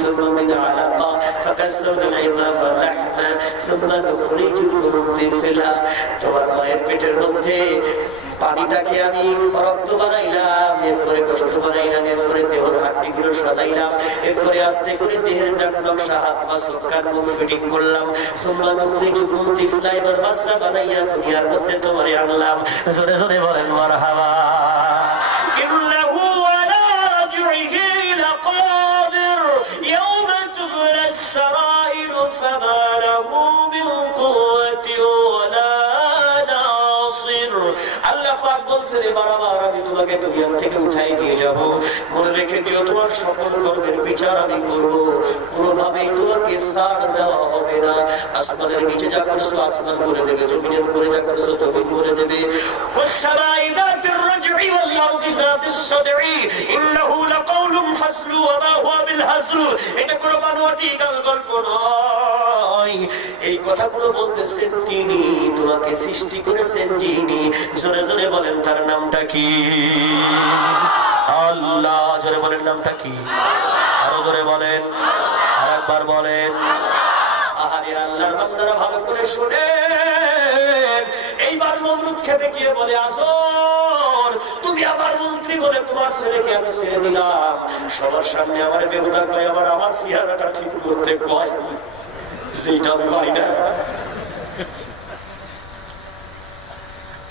ثم من علقة فكسونا العظام لحما ثم نخرجكم طفلا তোমার মায়ের পেটের মধ্যে পানিটাকে আমি রক্ত বানাইলাম, এরপরে গোশত বানাইলাম, এরপরে দেহের হাড্ডিগুলো সাজাইলাম, এরপরে আস্তে করে দেহের নকশা হাত পা চোখ কান মুখ ফিটিং করলাম। সুম্মা নুখরিজুকুম তিফলা, এবার বাচ্চা বানাইয়া দুনিয়ার মধ্যে তোমারে আনলাম। জোরে জোরে বলেন মারহাবা। ইন্নাহু আলা রাজইহি লাকাদির ইয়াওমা তুবলাস সারাইর ফামা লাহু মিন কুওয়াতি ওয়ালা নাসির। আল্লাহ পাক বলছেন, এবার আবার আমি তোমাকে দুনিয়া থেকে উঠাই নিয়ে যাব। মনে রেখে দিও, তোমার সকল কর্মের বিচার আমি করব, কোনোভাবেই তোমাকে ছাড় দেওয়া হবে না। আসমানের নিচে যা করেছো আসমান বলে দেবে, জমিনের উপরে যা করেছো জমিন বলে দেবে। ওয়াসসামাই যাতির রাজই ওয়াল আরদি যাতিস সাদঈ ইন্নাহু লাকাউলুন ফাসলু ওয়া মা হুয়া বিল হাজল। এটা কোনো বানোয়াটি গল্প নয়, এই কথাগুলো বলতেছেন তিনি, তোমাকে সৃষ্টি করেছেন যিনি। জোরে জোরে বলেন তার নামটা কি? আল্লাহ। জোরে বলেন নামটা কি? আরো জোরে বলেন, আরেকবার বলেন। আহারে আল্লাহর বান্দারা ভালো করে শুনেন। এইবার নমরুদ খেপে গিয়ে বলে, আজর তুমি আমার মন্ত্রী বলে তোমার ছেলেকে আমি ছেড়ে দিলাম, সবার সামনে আমার বেহুদা করে আবার আমার চেহারাটা ঠিক করতে কয়, সেইটা আমি পাই না।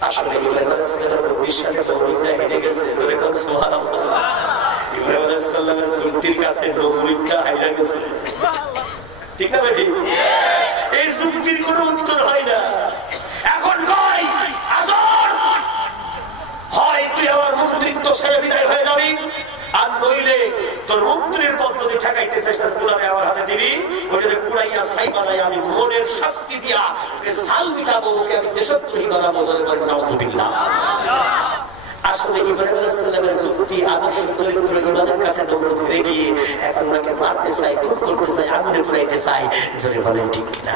আসলে ইব্রাহিম আলাইহিস সালামের বুদ্ধির সাথে নমরুদটা হেরে গেছে। জোরে কোন সুবহানাল্লাহ। ইব্রাহিম আলাইহিস সালামের যুক্তির কাছে নমরুদটা হাইরা গেছে। ঠিক না বেটি? এই যুক্তির কোনো উত্তর হয় না। এখন কই আজর, হয় তুই আমার মন্ত্রিত্ব ছেড়ে বিদায় হয়ে যাবি, আর নইলে তোর মন্ত্রীর পদ যদি ঠেকাইতে চেষ্টা পুরারে আমার হাতে দিবি, ওইটারে পুরাইয়া ছাই বানাই আমি মনের শাস্তি দিয়া ওকে সাল মিটাবো, ওকে আমি দেশদ্রোহী বানাবো। জোরে বলেন নাউযুবিল্লাহ। আসলে ইব্রাহিম আলাইহিস সালামের যুক্তি, আদর্শ, চরিত্র, ইমানের কাছে নমরুদ হেরে গিয়ে এখন ওনাকে মারতে চাই, খুন করতে চাই, আগুনে পুড়াইতে চাই। জোরে বলেন ঠিক কিনা?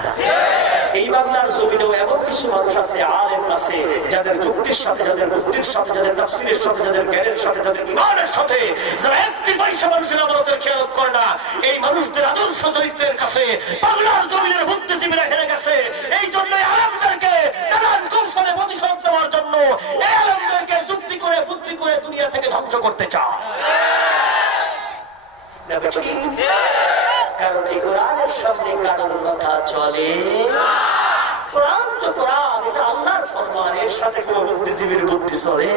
এই বাংলার জমিনেও এমন কিছু মানুষ আছে, আলেম আছে, যাদের যুক্তির সাথে, যাদের বুদ্ধির সাথে, যাদের তাফসীরের সাথে, যাদের জ্ঞানের সাথে, যাদের ইমানের সাথে, যারা একটি পয়সা মানুষের আমানতের খেয়ালত করে না, এই মানুষদের আদর্শ চরিত্রের কাছে বাংলার জমিনের বুদ্ধিজীবীরা হেরে গেছে। এই জন্যই আলেমদেরকে নানান কৌশলে প্রতিশোধ দেওয়ার জন্য এই আলেমদেরকে যুক্তি করে বুদ্ধি করে দুনিয়া থেকে ধ্বংস করতে চায়। কারণ এই কোরআনের সামনে কারোর কথা চলে। কোরআন তো কোরআন, এটা আল্লাহর ফরমান, এর সাথে কোনো বুদ্ধিজীবীর বুদ্ধি চলে।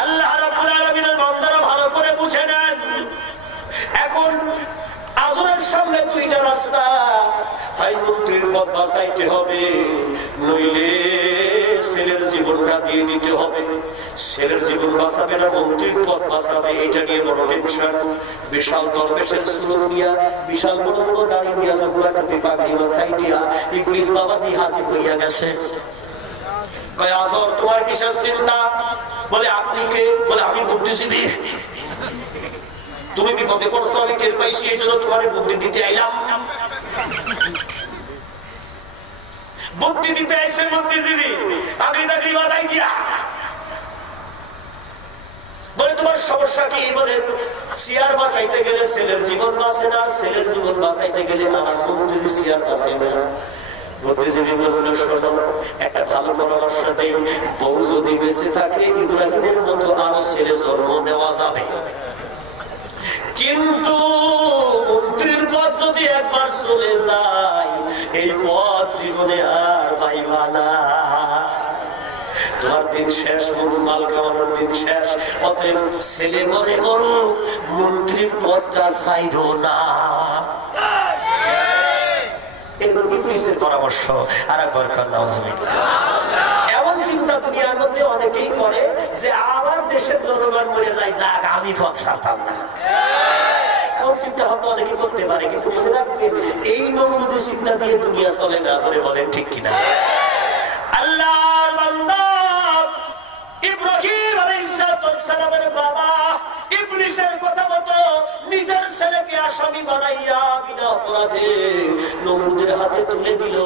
আল্লাহ রাব্বুল আলামিনের বান্দারা ভালো করে বুঝে নেন। এখন আজরের সামনে দুইটা রাস্তা, হয় মন্ত্রীর পদ বাঁচাইতে হবে, নইলে ছেলের জীবনটা দিয়ে দিতে হবে। ছেলের জীবন বাঁচাবে না মন্ত্রীর পদ বাঁচাবে, এটা নিয়ে বড় টেনশন। বিশাল দরবেশের সুরত নিয়া, বিশাল বড় বড় দাড়ি নিয়া, জগবা টুপি পাগড়ি মাথায় দিয়া ইবলিস বাবাজি হাজির হইয়া গেছে। কয় আজর তোমার কিসের চিন্তা? বলে আপনি কে? বলে আমি বুদ্ধিজীবী। তুমি বিপদে পড়ছো, আমি টের পাইছি, এই জন্য তোমার বুদ্ধি দিতে আইলাম। বুদ্ধি দিতে আইসে বুদ্ধিজীবী, পাগড়ি টাগড়ি মাথায় দিয়া। বলে তোমার সমস্যা কি? বলে চেয়ার বাঁচাইতে গেলে ছেলের জীবন বাঁচে না, ছেলের জীবন বাঁচাইতে গেলে আমার মন্ত্রীর চেয়ার বাঁচে না। বুদ্ধিজীবী বলল, শোনো, একটা ভালো পরামর্শ দেই, বউ যদি বেঁচে থাকে ইব্রাহিমের মতো আরো ছেলে জন্ম দেওয়া যাবে, কিন্তু মন্ত্রীর পদ যদি একবার চলে যায়, এই পদ জীবনে আর পাইবা না। তোমার দিন শেষ, মাল কামানোর দিন শেষ। অতএব ছেলে মরে মরুক, মন্ত্রীর পদটা চাইব না। ইবলিসের পরামর্শ। আর একবার নাউযুবিল্লাহ। এমন চিন্তা দুনিয়ার মধ্যে অনেকেই করে যে আমার দেশের জনগণ মরে যায়, যাক আমি পথ ছাড়তাম না। এমন চিন্তা ভাবনা অনেকে করতে পারে, কিন্তু মনে রাখবেন এই নমরুদের চিন্তা দিয়ে দুনিয়া চলে না। ধরে বলেন ঠিক কিনা? আল্লাহর বান্দা ইব্রাহিম আলাইহিস সালামের বাবা ইবলিসের কথা মতো নিজের ছেলেকে আসামি বানাইয়া বিনা অপরাধে নমরুদের হাতে তুলে দিল।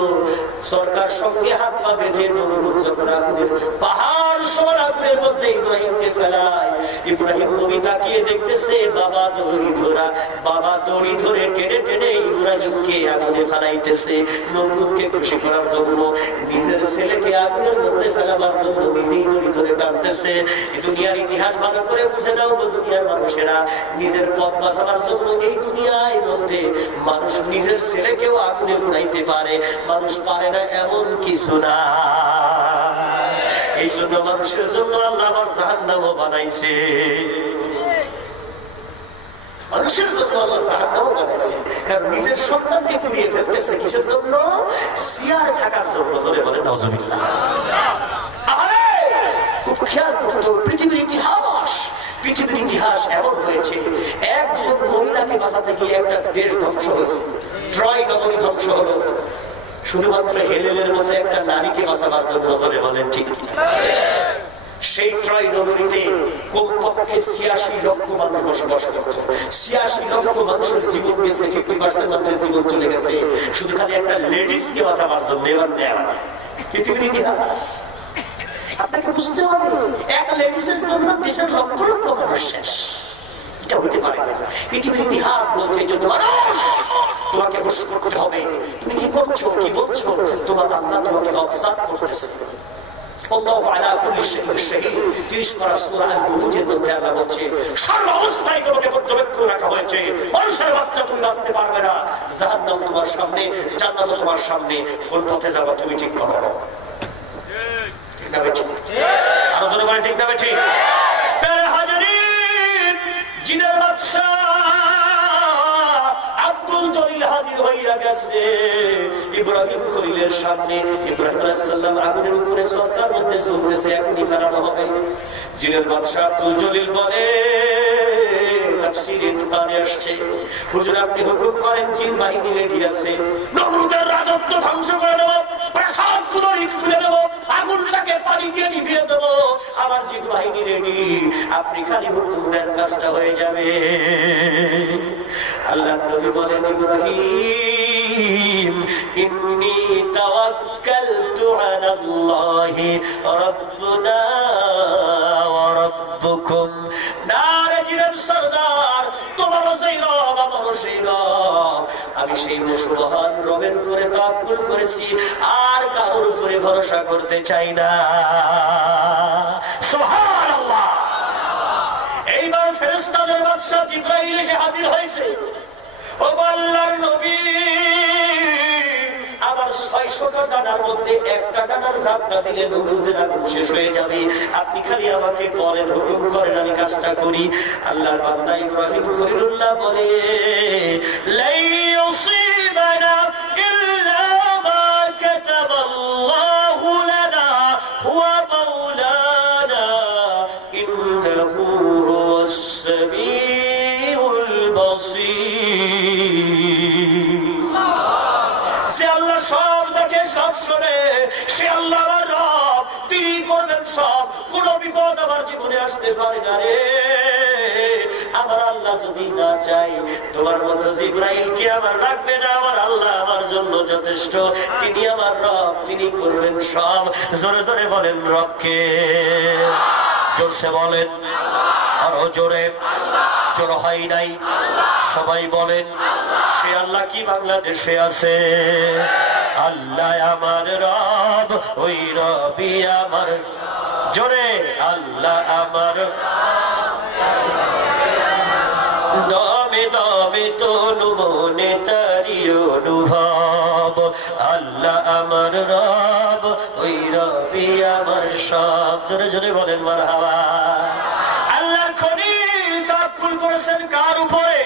সরকার সঙ্গে হাত পা বেঁধে নমরুদ যখন আগুনের পাহাড় সমান আগুনের মধ্যে ইব্রাহিমকে ফেলায়, ইব্রাহিম নবী তাকিয়ে দেখতেছে বাবা দড়ি ধরা, বাবা দড়ি ধরে টেনে টেনে ইব্রাহিমকে আগুনে ফেলাইতেছে। নমরুদকে খুশি করার জন্য, নিজের ছেলেকে আগুনের মধ্যে ফেলাবার জন্য নিজেই দড়ি ধরে টানতেছে। দুনিয়ার ইতিহাস ভালো করে বুঝে নাও গো দুনিয়ার মানুষেরা, নিজের পথ বাঁচাবার জন্য এই দুনিয়ার মধ্যে মানুষ নিজের ছেলেকেও আগুনে পুড়াইতে পারে, মানুষ পারে না এমন কিছু না। এই জন্য মানুষের জন্য আল্লাহ আবার জাহান্নামও বানাইছে, মানুষের জন্য আল্লাহ জাহান্নামও বানাইছে। কারণ নিজের সন্তানকে পুড়িয়ে ফেলতেছে কিসের জন্য? সিয়ারে থাকার জন্য। জোরে বলেন নাউজুবিল্লাহ। আরে খুব খেয়াল করতে হবে, পৃথিবীর ইতিহাস এমন হয়েছে, একজন মহিলাকে বাঁচাতে গিয়ে একটা দেশ ধ্বংস হয়েছে। ট্রয় নগরী ধ্বংস হলো শুধুমাত্র হেলেনের মতো একটা নারীকে বাঁচাবার জন্য। জোরে বলেন ঠিক কিনা? সেই ট্রয় নগরীতে কমপক্ষে 86 লক্ষ মানুষ বসবাস করত। 86 লক্ষ মানুষের জীবন গেছে, 50% মানুষের জীবন চলে গেছে শুধু খালি একটা লেডিসকে বাঁচাবার জন্য। এবার পৃথিবীর ইতিহাস আপনাকে বুঝতে হবে, একটা লেডিসের জন্য দেশের লক্ষ লক্ষ মানুষ শেষ। এটা হতে পারে না। পৃথিবীর ইতিহাস বলছে এই জন্য মানুষ তোমাকে হোশ করতে হবে। তুমি কি করছো, কি বলছো, তোমার আল্লাহ তোমাকে অবজার্ভ করতেছে। আল্লাহু আলা কুল্লি শাইইন শাহীদ। 30 পারা সূরা আল-বুরুজের মধ্যে আল্লাহ বলছে সর্ব অবস্থায় তোমাকে পর্যবেক্ষণ রাখা হয়েছে। মানুষের বাচ্চা তুমি বাঁচতে পারবে না, জাহান্নাম তোমার সামনে, জান্নাত তোমার সামনে, কোন পথে যাবা তুমি ঠিক করো। ঠিক না বেঠিক? আরো জোরে বলেন ঠিক না বেঠিক? প্যারা হাজারিন, জিনের বাদশা আব্দুল জলিল হাজির হইয়া গেছে ইব্রাহিম খলিলের সামনে। ইব্রাহিম আলাইহিস সালাম আগুনের উপরে সরকার মধ্যে জ্বলতেছে, এখনই ফেরানো হবে। জিনের বাদশা আব্দুল জলিল বলে, তাফসীরে কানে আসছে, হুজুর আপনি হুকুম করেন, জিন বাহিনী রেডি আছে, নমরুদের রাজত্ব ধ্বংস করে দেব, প্রাসাদ গুলো ইট খুলে দেব, আগুনটাকে পানি দিয়ে নিভিয়ে দেব, আমার জিন বাহিনী রেডি, আপনি খালি হুকুম দেন, কাজটা হয়ে যাবে। আল্লাহর নবী বলেন, ইব্রাহিম ইন্নী তাওয়াক্কালতু আলাল্লাহি রাব্বুনা ওয়া রাব্বুকুম। নারে জিনের সরদার, তোমারও সেই রব, আমারও সেই রব। আমি সেই মহান রবের উপরে তাওয়াক্কুল করেছি, আর কারোর উপরে ভরসা করতে চাই না। সুবহানাল্লাহ। এইবার ফেরেশতাদের বাদশা জিবরাইল এসে হাজির হয়েছে। ও আল্লাহর নবী, আবার 600টা ডানার মধ্যে একটা ডানার ঝাপটা দিলে নমরুদের আগুন শেষ হয়ে যাবে, আপনি খালি আমাকে বলেন, হুকুম করেন, আমি কাজটা করি। আল্লাহর বান্দা ইব্রাহিম খলিলুল্লাহ বলে, লা ইউসিবানা ইল্লা মা কাতাবাল্লাহু লানা হুয়া মাওলানা ইন্নাহু হুয়াস সামিউল বাসীর। সে আল্লাহ সব দেখে, সব শোনে, সে আল্লাহ আমার রব, তিনি করবেন সব। কোন বিপদ আমার জীবনে আসতে পারে না রে। আমার আল্লাহ যদি না চাই, তোমার মতো জিবরাইলকে আমার লাগবে না, আমার আল্লাহ আমার জন্য যথেষ্ট, তিনি আমার রব, তিনি করবেন সব। জোরে জোরে বলেন রবকে, জোরসে বলেন, আরো জোরে, জোর হয় নাই, সবাই বলেন। সে আল্লাহ কি বাংলাদেশে আছে? আল্লাহ আমার রব, ওই রবি আমার। জোরে, আল্লাহ আমার দমে দমে তনু মনে তারি অনুভব। আল্লাহ আমার রব, ওই রবি আমার সব। জোরে জোরে বলেন মারহাবা। আল্লাহর খলিল তাওয়াক্কুল করেছেন কার উপরে?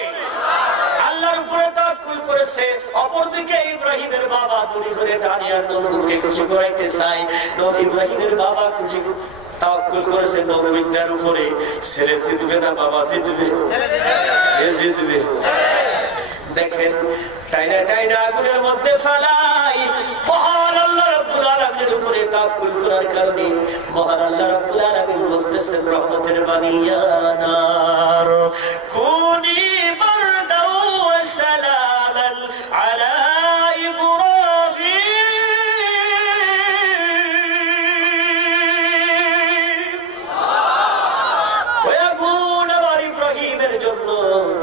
আল্লাহর উপরে তাওয়াক্কুল করেছে। অপরদিকে ইব্রাহিমের বাবা দড়ি ধরে টানে আর নমরুদকে খুশি করাইতে চায়। ইব্রাহিমের বাবা খুশি তাওয়াক্কুল করেছে নমরুদের উপরে। ছেলে জিতবে না বাবা জিতবে? কে জিতবে? দেখেন, টাইনা টাইনা আগুনের মধ্যে ফেলাই, মহান আল্লাহ রাব্বুল রব্বুল আলামিনের উপরে তাওয়াক্কুল করার কারণে মহান আল্লাহ রব্বুল আলামিন বলতেছেন রহমতের বাণী ইয়া নার কুনি বারদাও ওয়া সালামান আলা ইব্রাহিমের জন্য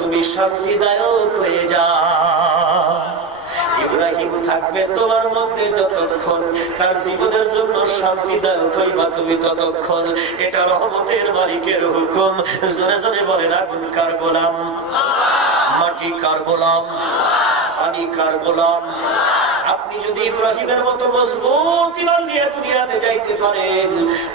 তুমি শান্তিদায়ক হয়ে যাও। ইব্রাহিম থাকবে তোমার মধ্যে যতক্ষণ, তার জীবনের জন্য শান্তিদায়ক হইবা তুমি ততক্ষণ। এটা রহমতের মালিকের হুকুম। জোরে জোরে বলেন আগুন কার গোলাম, মাটি কার গোলাম, পানি কার গোলাম। আপনি যদি ইব্রাহিমের মতো মজবুত ঈমান নিয়ে দুনিয়াতে যাইতে পারেন,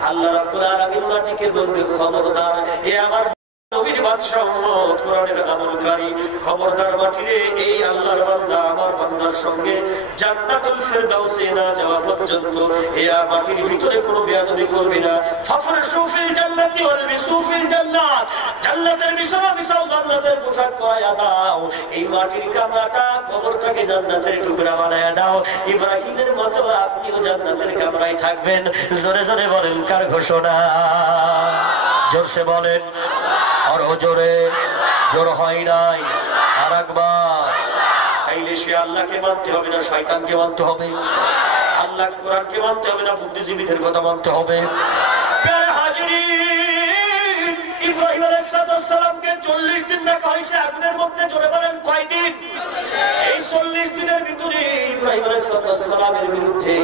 আল্লাহ রাব্বুল আলামিন মাটিকে বলবে খবরদার এ আমার নবীর বাদশা উম্মত কোরআনের আমলকারী, খবরদার মাটিরে এই আল্লাহর বান্দা আমার বান্দার সঙ্গে জান্নাতুল ফিরদাউসে না যাওয়া পর্যন্ত এ মাটির ভিতরে কোনো বেয়াদবি করবে না। ফাফরশু ফিল জান্নাতি ওয়ালবিসু ফিল জান্নাত, জান্নাতের বিছানা বিছাও, জান্নাতের পোশাক পরায়া দাও। এই মাটির কামরাটা কবরটাকে জান্নাতের টুকরা বানায়া দাও। ইব্রাহিমের মতো আপনিও জান্নাতের কামরায় থাকবেন। জোরে জোরে বলেন কার ঘোষণা? জোরসে বলেন, আরো জোরে। জোর হয় নাই, আর একবার। তাইলে সে আল্লাহকে মানতে হবে না শয়তানকে মানতে হবে? আল্লাহ কোরআনকে মানতে হবে না বুদ্ধিজীবীদের কথা মানতে হবে? প্যারে হাজিরিন, ইব্রাহিম আলাইহিস সালামকে 40 দিন রাখা হয়েছে আগুনের মধ্যে। জোরে বলেন কয়দিন? এই 40 দিনের ভিতরে ইব্রাহিম আলাইহিস সালামের বিরুদ্ধে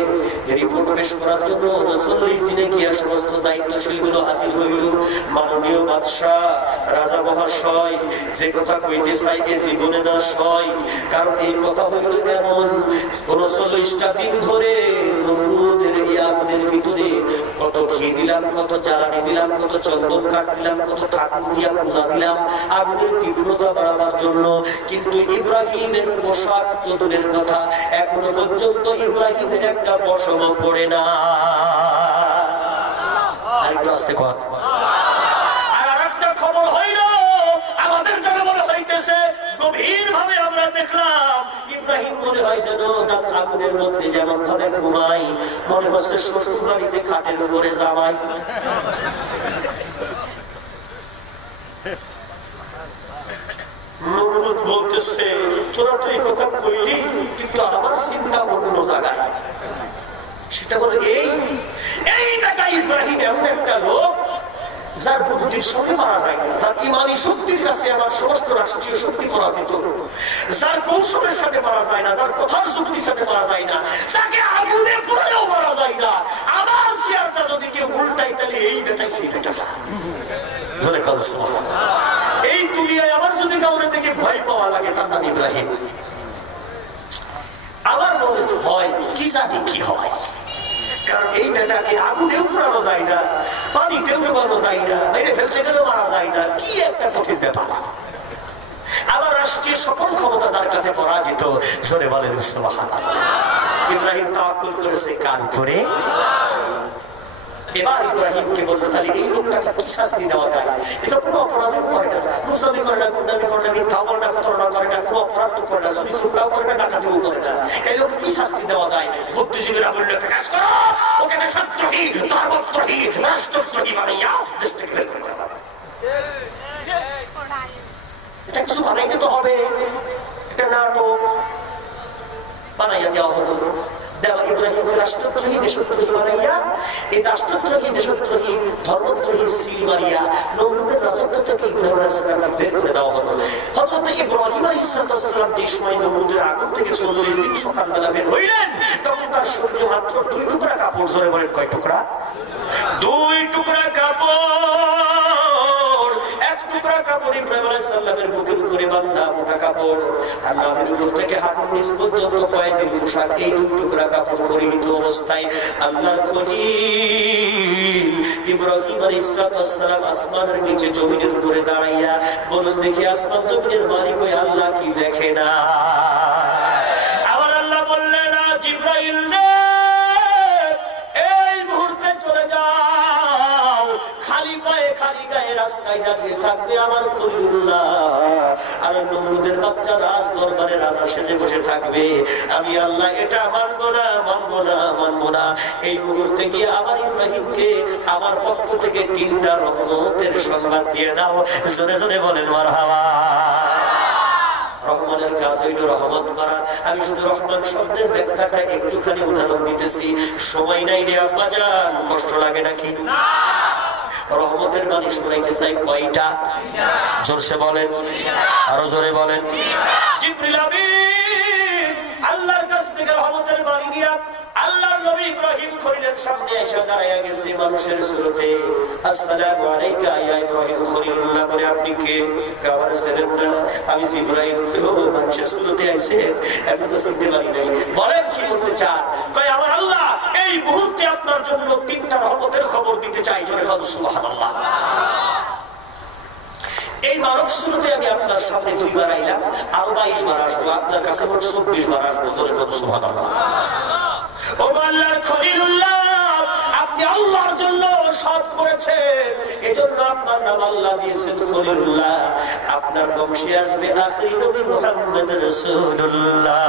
রিপোর্ট পেশ করার জন্য 40 দিনে গিয়া সমস্ত দায়িত্বশীলগুলো হাজির হইল। মাননীয় বাদশাহ, রাজা মহাশয়, যে কথা কইতে চাই এ জীবনে না সয়। কারণ এই কথা হইল এমন, 39টা দিন ধরে নমরুদের এই আগুনের ভিতরে কত ঘি দিলাম, কত জ্বালানি দিলাম, কত চন্দন কাঠ দিলাম, কত ঠাকুর দিয়া পূজা দিলাম আগুনের তীব্রতা বাড়াবার জন্য। কিন্তু ইব্রাহিমের পোশাক তো দূরের কথা, এখনো পর্যন্ত ইব্রাহিমের একটা পশম পড়ে না। আরেকটু আসতে কর। আর আরেকটা খবর হইল আমাদের জনগণ হইতেছে, গভীর ভাবে আমরা দেখলাম ইব্রাহিম মনে হয় যেন আগুনের মধ্যে যেমন ভাবে ঘুমাই, মনে হচ্ছে শ্বশুর বাড়িতে খাটের উপরে জামাই। নমরুদ বলতেছে তোরা তো এই কথা কইলি, কিন্তু আমার চিন্তা অন্য জায়গায়। সেটা হলো এই বেটা ইব্রাহিম এমন একটা লোক যার বুদ্ধির সঙ্গে পারা যায় না, যার ইমানি শক্তির কাছে আমার সমস্ত রাষ্ট্রীয় শক্তি পরাজিত, যার কৌশলের সাথে পারা যায় না, যার কথার যুক্তির সাথে পারা যায় না, যাকে আগুনে পুড়েও মারা যায় না। আমার চেয়ারটা যদি কেউ উল্টাই তাহলে এই বেটাই সেই বেটা। এই দুনিয়ায় আমার যদি কাউরে থেকে ভয় পাওয়া লাগে তার নাম ইব্রাহিম। আমার মনে হয় কি জানি কি হয়, কারণ এই বেটাকে আগুনেও পুরানো যায় না, পানিতেও ডুবানো যায় না, মেরে ফেলতে গেলেও মারা যায় না। কি একটা কঠিন ব্যাপার। আবার রাষ্ট্রীয় সকল ক্ষমতা যার কাছে পরাজিত। জোরে বলেন সুবহানাল্লাহ। ইব্রাহিম তাওয়াক্কুল করেছে কার উপরে? এবার ইব্রাহিমকে বললো তাহলে এই লোকটাকে কি শাস্তি দেওয়া যায়? এটা কোনো অপরাধও করে না, মুসলমানি করে না, গুন্ডামি করে না, মিথ্যা বলে না, প্রতারণা করে না, কোনো অপরাধ তো করে না, চুরি চুরটাও করে না, ডাকাতিও করে না। এই লোককে কি শাস্তি দেওয়া যায়? বুদ্ধিজীবীরা বললো একটা কাজ করো, ওকে দেশদ্রোহী, ধর্মদ্রোহী, রাষ্ট্রদ্রোহী বানাইয়া দেশ থেকে বের করে দেওয়া। এটা কিছু বানাইতে তো হবে, একটা নাটক বানাইয়া দেওয়া হলো। ইব্রাহিমকে রাষ্ট্রদ্রোহী, দেশদ্রোহী বানাইয়া এই রাষ্ট্রদ্রোহী, দেশদ্রোহী, ধর্মদ্রোহী সিল মারিয়া নমরুদের রাজত্ব থেকে ইব্রাহিম আলাইহিস সালামকে বের করে দেওয়া হলো। হযরত ইব্রাহিম আলাইহিস সালাম যে সময় নমরুদের আগুন থেকে 40 দিন সকালবেলা বের হইলেন, তখন তার শরীরে মাত্র 2 টুকরা কাপড়। জোরে বলেন কয় টুকরা? 2 টুকরা কাপড়। এক টুকরা কাপড় ইব্রাহিম আলাইহিস সালামের বুকের উপরে বাঁধা, মোটা কাপড়। আর নাভির উপর থেকে হাঁটুর নিচ পর্যন্ত কয়েকদিন পোশাক। এই 2 টুকরা কাপড় পরিহিত অবস্থায় আল্লাহর খলিল ইব্রাহিম আলাইহিস সালাম আসমানের নিচে জমিনের উপরে দাঁড়াইয়া বলুন দেখি আসমান জমিনের মালিক ওই আল্লাহ কি দেখে না? আবার আল্লাহ বললেন জিবরাইল এই মুহূর্তে চলে যাও, খালি পায়ে খালি গায়ে রাস্তায় দাঁড়িয়ে থাকবে আমার খলিলুল্লাহ। আর নমরুদের বাচ্চা রাজ দরবারে রাজা সেজে বসে থাকবে। আমি আল্লাহ এটা মানবো না, মানবো না, মানবো না। এই মুহূর্তে গিয়ে আমার ইব্রাহিমকে আমার পক্ষ থেকে 3টা রহমতের সংবাদ দিয়ে দাও। জোরে জোরে বলেন মারহাবা। রহমানের কাজ হইল রহমত করা। আমি শুধু রহমান শব্দের ব্যাখ্যাটা একটুখানি উদাহরণ দিতেছি, সময় নাই রে আব্বাজান, কষ্ট লাগে নাকি? রহমতের বাণী শুনাইতে চাই কয়টা? জোরসে বলেন, আরো জোরে বলেন। জিবরিল আমিন আল্লাহর কাছ থেকে রহমতের বাণী নিয়ে আল্লাহর নবী ইব্রাহিম খলিলের সামনে এসে দাঁড়ায়া গেছে মানুষের সুরতে। আসসালামু আলাইকা ইয়া ইব্রাহিম খলিলুল্লাহ বলে, আপনি কে? কাবার ছিলেন না, আমি জিবরাইল। মানুষের সুরতে আইছেন, আমি তো শুনতে পারি নাই। বলেন কি করতে চান? কয় আমার আল্লাহ এই মুহূর্তে আপনার জন্য 3টা রহমতের খবর দিতে চাই। জোরে বলুন সুবহানাল্লাহ। এই মানব শুরুতে আমি আপনার সামনে 2 বার আইলাম, আরো 22 বার আসবো, আপনার কাছে মোট 24 বার আসবো। জোরে বলুন সুবহানাল্লাহ। ও আল্লাহর খলিলুল্লাহ, আপনি আল্লাহর জন্য সব করেছেন, এজন্য আপনার নাম আল্লাহ দিয়েছেন খলিলুল্লাহ। আপনার বংশে আসবে আখিরি নবী মুহাম্মদ রাসূলুল্লাহ,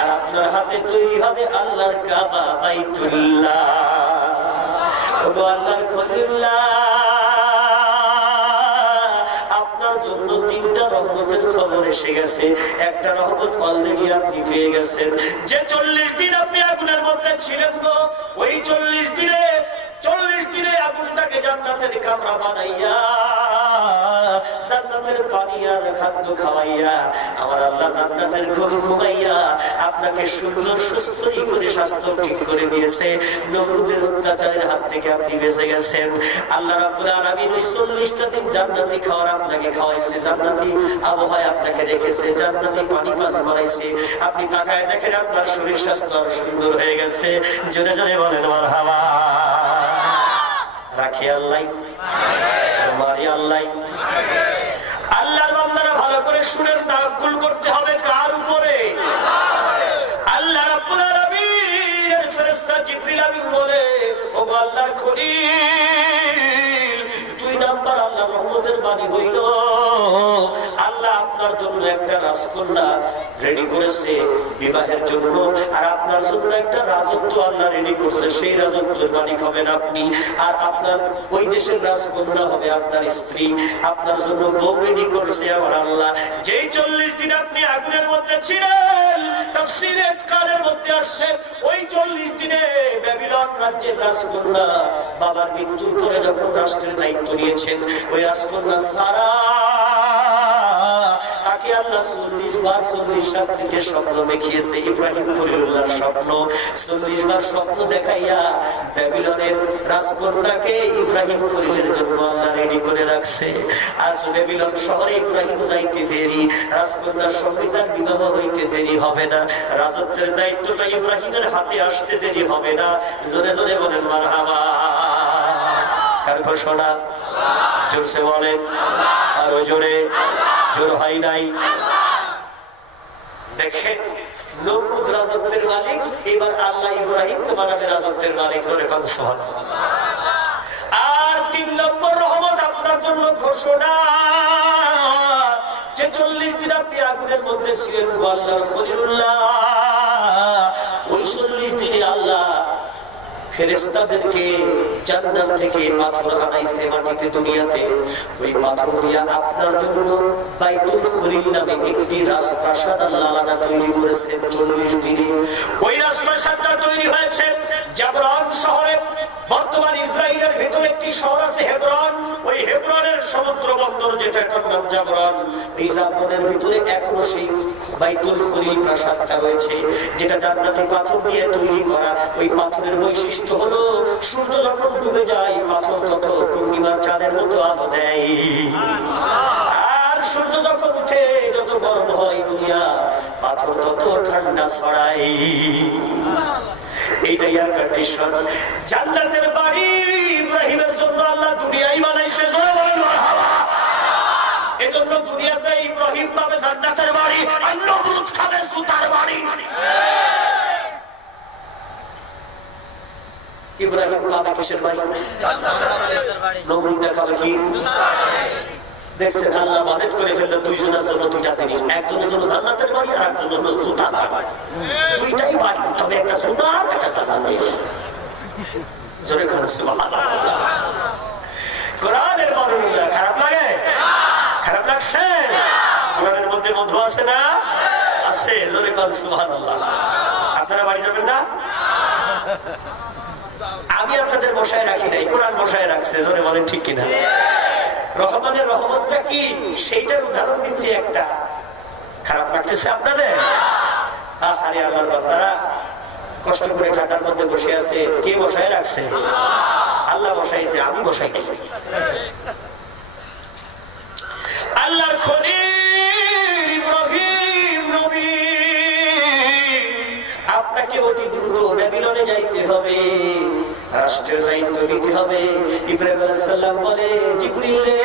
আর আপনার হাতে তৈরি হবে আল্লাহর কাবা বাইতুল্লাহ। ও আল্লাহর খলিলুল্লাহ, আপনার জন্য 3টা রহমতের খবর এসে গেছে। একটা রহমত অলরেডি আপনি পেয়ে গেছেন। যে 40 দিন আপনি আগুনের মধ্যে ছিলেন গো, ওই 40 দিনে আগুনটাকে জান্নাতের কামরা বানাইয়া, জান্নাতের পানি আর খাদ্য খাওয়াইয়া, আমার আল্লাহ জান্নাতের ঘুম ঘুমাইয়া আপনাকে সুন্দর সুস্থ করে স্বাস্থ্য ঠিক করে দিয়েছে। নমরুদের অত্যাচারের হাত থেকে আপনি বেঁচে গেছেন। আল্লাহ রাব্বুল আলামিন ওই 40টা দিন জান্নাতি খাওয়ার আপনাকে খাওয়াইছে, জান্নাতি আবহাওয়া আপনাকে রেখেছে, জান্নাতি পানি পান করাইছে। আপনি তাকায় দেখেন আপনার শরীর স্বাস্থ্য আরো সুন্দর হয়ে গেছে। জোরে জোরে বলেন মারহাবা। রাখি আল্লাহ, মারি আল্লাহ। আল্লাহর বান্দারা ভালো করে শুনেন, তাওয়াক্কুল করতে হবে কার উপরে? আল্লাহ রাব্বুল আলামিনের ফেরেশতা জিবরিল আমিন বলে, ওগো আল্লাহর খলিল, 2 নাম্বার আল্লাহর রহমতের বাণী হইল আল্লাহ আপনার জন্য একটা রাজকন্যা রেডি করেছে বিবাহের জন্য, আর আপনার জন্য একটা রাজত্ব আল্লাহ রেডি করছে। সেই রাজত্বের মালিক হবেন আপনি, আর আপনার ওই দেশের রাজকন্যা হবে আপনার স্ত্রী। আপনার জন্য বউ রেডি করছে আমার আল্লাহ। যেই 40 দিন আপনি আগুনের মধ্যে ছিলেন, তাফসীরে কালের মধ্যে আসছে, ওই 40 দিনে ব্যাবিলন রাজ্যের রাজকন্যা বাবার মৃত্যুর পরে যখন রাষ্ট্রের দায়িত্ব নিয়েছেন, ওই রাজকন্যা সারা তাকে আল্লাহ 40 বার 40 রাত্রিতে স্বপ্ন দেখিয়েছে। ইব্রাহিম খলিলুল্লাহর স্বপ্ন 40 বার স্বপ্ন দেখাইয়া ব্যাবিলনের রাজকন্যাকে ইব্রাহিম খলিলের জন্য আল্লাহ রেডি করে রাখছে। আজ ব্যাবিলন শহরে ইব্রাহিম যাইতে দেরি, রাজকন্যার সঙ্গে তার বিবাহ হইতে দেরি হবে না, রাজত্বের দায়িত্বটা ইব্রাহিমের হাতে আসতে দেরি হবে না। জোরে জোরে বলেন মারহাবা। কার ঘোষণা? জোরসে বলেন, আরো জোরে। জোর হয় নাই? দেখেন নমরুদ রাজত্বের মালিক, এবার আল্লাহ ইব্রাহিমকে বানাবে রাজত্বের মালিক। জোরে কোন সুবহানাল্লাহ। আর 3 নম্বর রহমত আপনার জন্য ঘোষণা, যে 40 দিন আপনি আগুনের মধ্যে ছিলেন আল্লাহর খলিলুল্লাহ, ওই 40 দিনে আল্লাহ ফেরেশতাদেরকে জান্নাত থেকে পাথর আনাইছে মাটিতে দুনিয়াতে। ওই পাথর দিয়া আপনার জন্য বাইতুল খলিল নামে একটি রাজপ্রাসাদ আল্লাহ আলাদা তৈরি করেছেন 40 দিনে। ওই রাজপ্রাসাদটা তৈরি হয়েছে জাবরান শহরে। বর্তমান ইসরায়েলের ভিতরে একটি শহর আছে হেবরন, ওই হেবরনের সমুদ্র বন্দর যেটার নাম জাবরান, এই জাবরানের ভিতরে এখনো সেই বাইতুল খলিল প্রাসাদটা রয়েছে, যেটা জান্নাতি পাথর দিয়ে তৈরি করা। ওই পাথরের বৈশিষ্ট্য হলো সূর্য যখন ডুবে যায় পাথর তত পূর্ণিমার চাঁদের মতো আলো দেয়, আর সূর্য যখন উঠে যত গরম হয় দুনিয়া, পাথর তত ঠান্ডা ছড়ায়। এইটাই এয়ার কন্ডিশন। জান্নাতের বাড়ি ইব্রাহিমের জন্য আল্লাহ দুনিয়াই বানাইছে। জোরে বলেন মারহাবা। এজন্য দুনিয়াতে ইব্রাহিম পাবে জান্নাতের বাড়ি, আর নমরুদ খাবে সুতার বাড়ি। ইব্রাহিম পাবে কিসের বাড়ি? নমরুদ দেখাবে কি? দেখছেন আল্লাহ বাজেট করে ফেললো দুইজনের জন্য দুইটা জিনিস, একজনের জন্য জান্নাতের বাড়ি আর একজনের জন্য জুতার বাড়ি। দুইটাই বাড়ি, তবে একটা জুতার একটা জান্নাতের। জোরে খান সুবহানাল্লাহ। কোরআনের বর্ণনা খারাপ লাগে? খারাপ লাগছে? কোরআনের মধ্যে মধু আছে না? আছে। জোরে খান সুবহানাল্লাহ। আপনারা বাড়ি যাবেন না? আমি আপনাদের বসায় রাখি নাই, কোরআন বসায় রাখছে। জোরে বলেন ঠিক কিনা? রহমানের রহমতটা কি সেইটার উদাহরণ দিচ্ছি একটা। খারাপ লাগতেছে আপনাদের? আহারে আল্লাহর বান্দারা কষ্ট করে ঠান্ডার মধ্যে বসে আছে, কে বসায় রাখছে? আল্লাহ বসাইছে, আমি বসাই নাই। আল্লাহর খলিল ইব্রাহিম নবী, আপনাকে অতি দ্রুত ব্যাবিলনে যাইতে হবে, রাষ্ট্রের দায়িত্ব নিতে হবে। ইব্রাহিম আলাইহিস সালাম বলে, জিবরিল রে,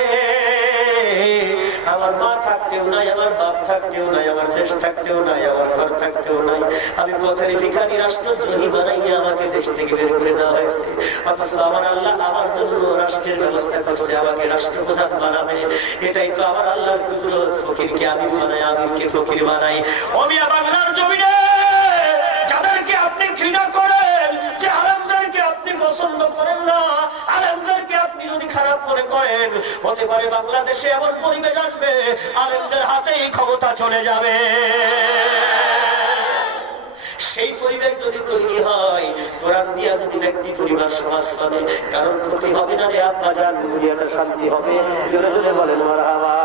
আমার মা থাকতেও নাই, আমার বাপ থাকতেও নাই, আমার দেশ থাকতেও নাই, আমার ঘর থাকতেও নাই, আমি পথের ভিখারি রাষ্ট্রদ্রোহী বানাইয়া আমাকে দেশ থেকে বের করে দেওয়া হয়েছে। অথচ আমার আল্লাহ আমার জন্য রাষ্ট্রের ব্যবস্থা করছে, আমাকে রাষ্ট্রপ্রধান বানাবে। এটাই তো আমার আল্লাহর কুদরত। ফকিরকে আমির বানায়, আমিরকে ফকির বানাই। ওমিয়া বাংলার জমিনে যাদেরকে আপনি ঘৃণা করেন, যে আলেমদেরকে আপনি পছন্দ করেন না, আলেমদেরকে আপনি যদি খারাপ মনে করেন, হতে পারে বাংলাদেশে এমন পরিবেশ আসবে আলেমদের হাতেই ক্ষমতা চলে যাবে। সেই পরিবেশ যদি তৈরি হয়, কোরআন দিয়া যদি ব্যক্তি পরিবার সমাজ চলে, কারোর ক্ষতি হবে না রে আব্বা জান, দুনিয়াতে শান্তি হবে। জোরে জোরে বলেন মারহাবা।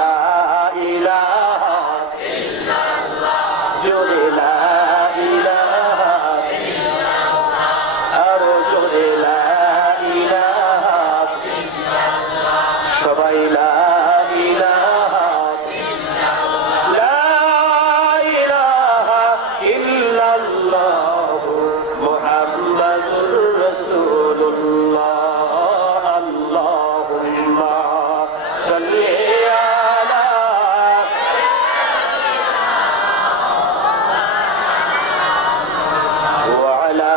লা ইলাহা ইল্লাল্লাহ, জোরে লা ইলাহা ইল্লাল্লাহ, আরো জোরে লা ইলাহা ইল্লাল্লাহ, সবাই লা ইলাহা ইল্লাল্লাহ, লা ইলাহা ইল্লাল্লাহ, মুহাম্মাদুর রাসূলুল্লাহ। আল্লাহুম্মা সাল্লি আলা ওয়া আলা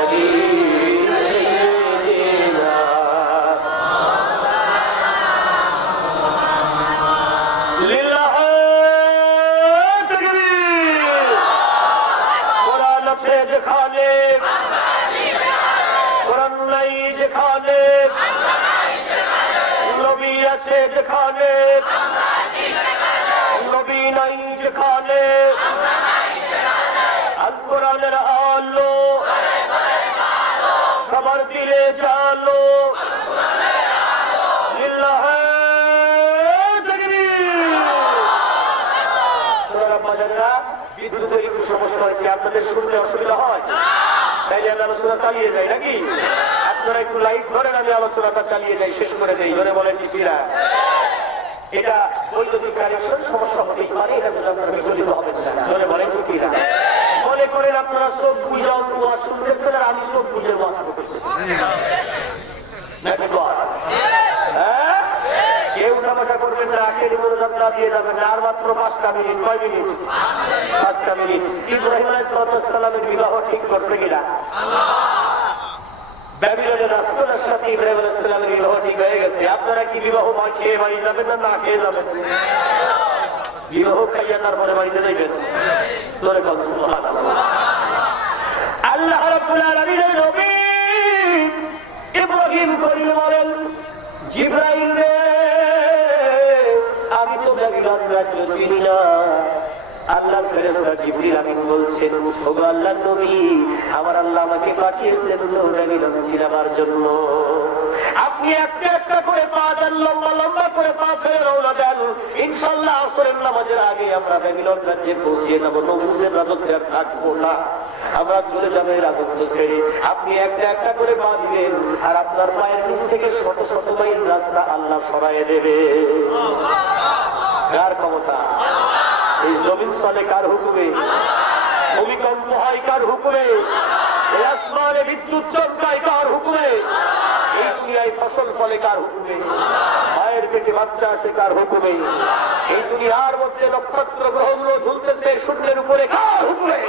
আলি সাইয়্যিদিনা লিল্লাহি তাকবীর। কোরআন আছে যেখানে, কোরআন নাই যেখানে, নবী আছে যেখানে, নবী নাই যেখানে, আল কোরআনের আলো সবার দিলে জালো। লিল্লাহি তাকবীর। সোনার বাজারেরা বিদ্যুতের একটু সমস্যা হয়েছে, আপনাদের শুনতে অসুবিধা হয়? তাইলে আমি আলোচনা চালিয়ে যাই নাকি? আপনারা একটু লাইট ধরেন, আমি আলোচনাটা চালিয়ে যাই, শেষ করে দেই। ধরে বলেন টিপিরা, এটা বৈদ্যুতিক কানেকশন সমস্যা হতেই পারে, এটা আপনারা বিচলিত হবেন না। ধরে বলেন টিপিরা, মনে করেন আপনারা চোখ বুঝে ওয়াজ শুনতেছেন আর আমি চোখ বুঝে ওয়াজ করতেছি নাকি? হ্যাঁ, কেউ উঠাবাসা করবেন না, আখেরি মনোযোগ না দিয়ে যাবেন না। আর মাত্র 5টা মিনিট। কয় মিনিট? 5টা মিনিট। ইব্রাহিম আলাইহিস সালামের বিবাহ ঠিক করছে কিনা? ব্যাবিলনের রাষ্ট্রের সাথে ইব্রাহিম আলাইহিস সালামের বিবাহ ঠিক হয়ে গেছে। আপনারা কি বিবাহ খেয়ে বাড়ি যাবেন না না খেয়ে যাবেন? বিবাহ খাইয়া তারপরে বাড়িতে যাইবেন। জোরে বল সুবহানাল্লাহ। আল্লাহ রাব্বুল আলামিনের নবী ইব্রাহিম খলিল বলেন, জিবরাইল রে, আমি তো ব্যাবিলন রাজ্য চিনি না। আল্লাহর ফেরেশতা জিবরিল আমিন বলছেন, ওগো আল্লাহর নবী, আমার আল্লাহ আমাকে পাঠিয়েছেন তো ব্যাবিলন চিনাবার জন্য। আপনি একটা একটা করে পা দেন, লম্বা লম্বা করে পা ফেলে রওনা দেন। ইনশাআল্লাহ আসরের নামাজের আগে আমরা ব্যাবিলন রাজ্যে পৌঁছে যাব। নবুদের রাজত্বে আর থাকবো না, আমরা চলে যাবো রাজত্ব ছেড়ে। আপনি একটা একটা করে পা দিবেন, আর আপনার পায়ের নিচ থেকে শত শত মাইল রাস্তা আল্লাহ সরাইয়ে দেবে। কার ক্ষমতা? এই জমিন চলে কার হুকুমে? ভূমিকম্প হয় কার হুকুমে? এই আসমানে বিদ্যুৎ চমকায় কার হুকুমে? এই দুনিয়ায় ফসল ফলে কার হুকুমে? মায়ের পেটে বাচ্চা আসে কার হুকুমে? এই দুনিয়ার মধ্যে নক্ষত্র গ্রহগুলো ঝুলতেছে সূর্যের উপরে কার হুকুমে?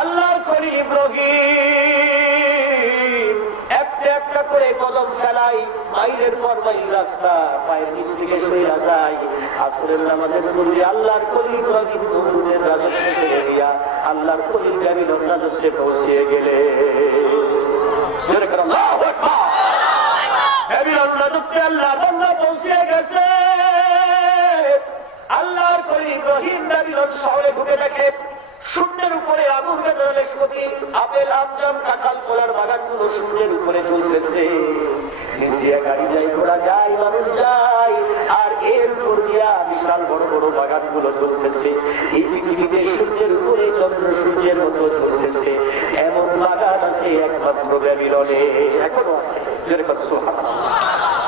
আল্লাহর খলিল ইব্রাহিম একটা ফেলাই, মাইলের পর মাইল রাস্তা পায়ের নিচ থেকে সইয়া যায়। আসরের নামাজের পূর্বে আল্লাহর খলিল ইব্রাহিম নমরুদের রাজত্ব ছেড়ে দিয়া আল্লাহর খলিল ব্যাবিলন রাজত্বে পৌঁছে গেলে। আল্লাহু আকবার। ব্যাবিলন রাজত্বে আল্লাহর বান্দা পৌঁছে গেছে। আল্লাহর খলিল ইব্রাহিম ব্যাবিলন শহরে ঢুকে দেখে শূন্যের উপরে আগুন কাটার নিষ্পত্তি, আপেল আমজাম কাঁঠাল কলার বাগানগুলো শূন্যের উপরে চলতেছে। নিচ দিয়ে গাড়ি যায়, ঘোড়া যায়, মানুষ যায়, আর এর উপর দিয়া বিশাল বড় বড় বাগানগুলো চলতেছে। এই পৃথিবীতে শূন্যের উপরে চন্দ্র সূর্যের মতো চলতেছে। এমন বাগান আছে একমাত্র ব্যাবিলনে, এখনো আছে।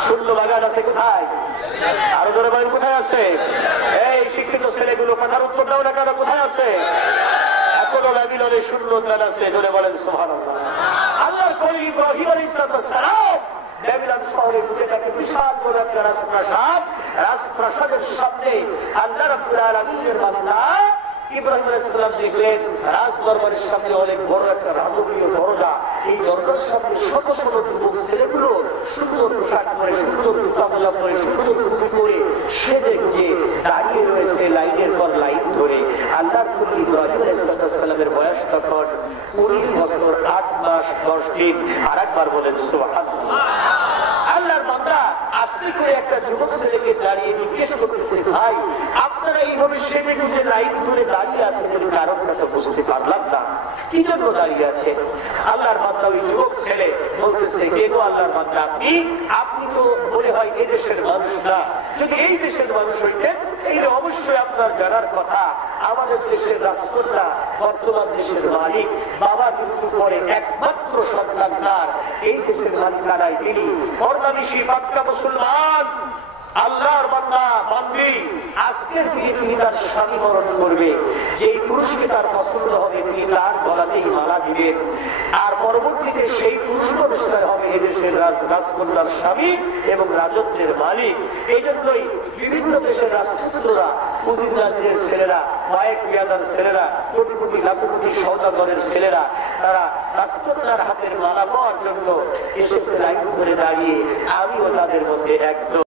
শূন্য বাগান আছে কোথায়? আরো জোরে বলেন কোথায় আছে? এই শিক্ষিত ছেলেগুলো কথার উত্তর দাও না কেন, কোথায় আছে? এখনো ব্যাবিলনে শূন্য জ্ঞান আছে। জোরে বলেন সুবহানাল্লাহ। আল্লাহর খলিল ইব্রাহিম আলাইহিস সালাম ব্যাবিলন শহরে ঢুকে থাকে বিশাল বড় একটা রাজপ্রাসাদ। রাজপ্রাসাদের সামনে আল্লাহ রাব্বুল আলামিনের বান্দা ইব্রাহিম আলাইহিস সালাম দেখলেন রাজ দরবারের সামনে অনেক বড় একটা রাজকীয় দরজা। এই দরজার সামনে শত শত যুবক ছেলেগুলো সুন্দর পোশাক পরে, সুন্দর জুতা মোজা পরে, সুন্দর টুপি পরে সেজে গুজে দাঁড়িয়ে রয়েছে লাইনের পর লাইন ধরে। আল্লাহর খলিল ইব্রাহিম আলাইহিস সালামের বয়স তখন 19 বছর 8 মাস 10 দিন। আর একবার বলেন সুবহানাল্লাহ। আল্লাহর বান্দা আস্তে করে একটা যুবক ছেলেকে দাঁড়িয়ে জিজ্ঞেস করতেছে, ভাই আপনারা এইভাবে সেজে গুজে লাইন ধরে দাঁড়িয়ে আছেন, কারণটা তো বুঝতে পারলাম না, কি জন্য দাঁড়িয়ে আছে? আল্লাহর বান্দা ওই যুবক ছেলে বলতেছে, কে গো আল্লাহর বান্দা আপনি? আপনি তো মনে হয় এই দেশের মানুষ না। যদি এই দেশের মানুষ হইতেন এইটা অবশ্যই আপনার জানার কথা। আমাদের দেশের রাষ্ট্রকর্তা বর্তমান দেশের মালিক, বাবা মৃত্যুর পরে একমাত্র সন্তান তার, এই দেশের মালিকানায় তিনি। পর্দানিশী পাক্কা মুসলমান আল্লাহর বান্দা বান্দি, আজকের দিনে তুমি তার স্বামী বরণ করবে, যে পুরুষকে তার পছন্দ হবে তিনি তার গলাতেই মালা দিবেন। আর পরবর্তীতে সেই পুরুষ মানুষটা হবে এদেশের রাজকন্যার স্বামী এবং রাজত্বের মালিক। এই জন্যই বিভিন্ন দেশের রাষ্ট্রপুত্ররা, পুঁজিবাজদের ছেলেরা, মায়ের পিয়াদার ছেলেরা, কোটি কোটি লাখোপতি সওদাগরের ছেলেরা, তারা রাষ্ট্রকন্যার হাতের মালা পাওয়ার জন্য এসেছে লাইন ধরে দাঁড়িয়ে। আমিও তাদের মধ্যে একজন।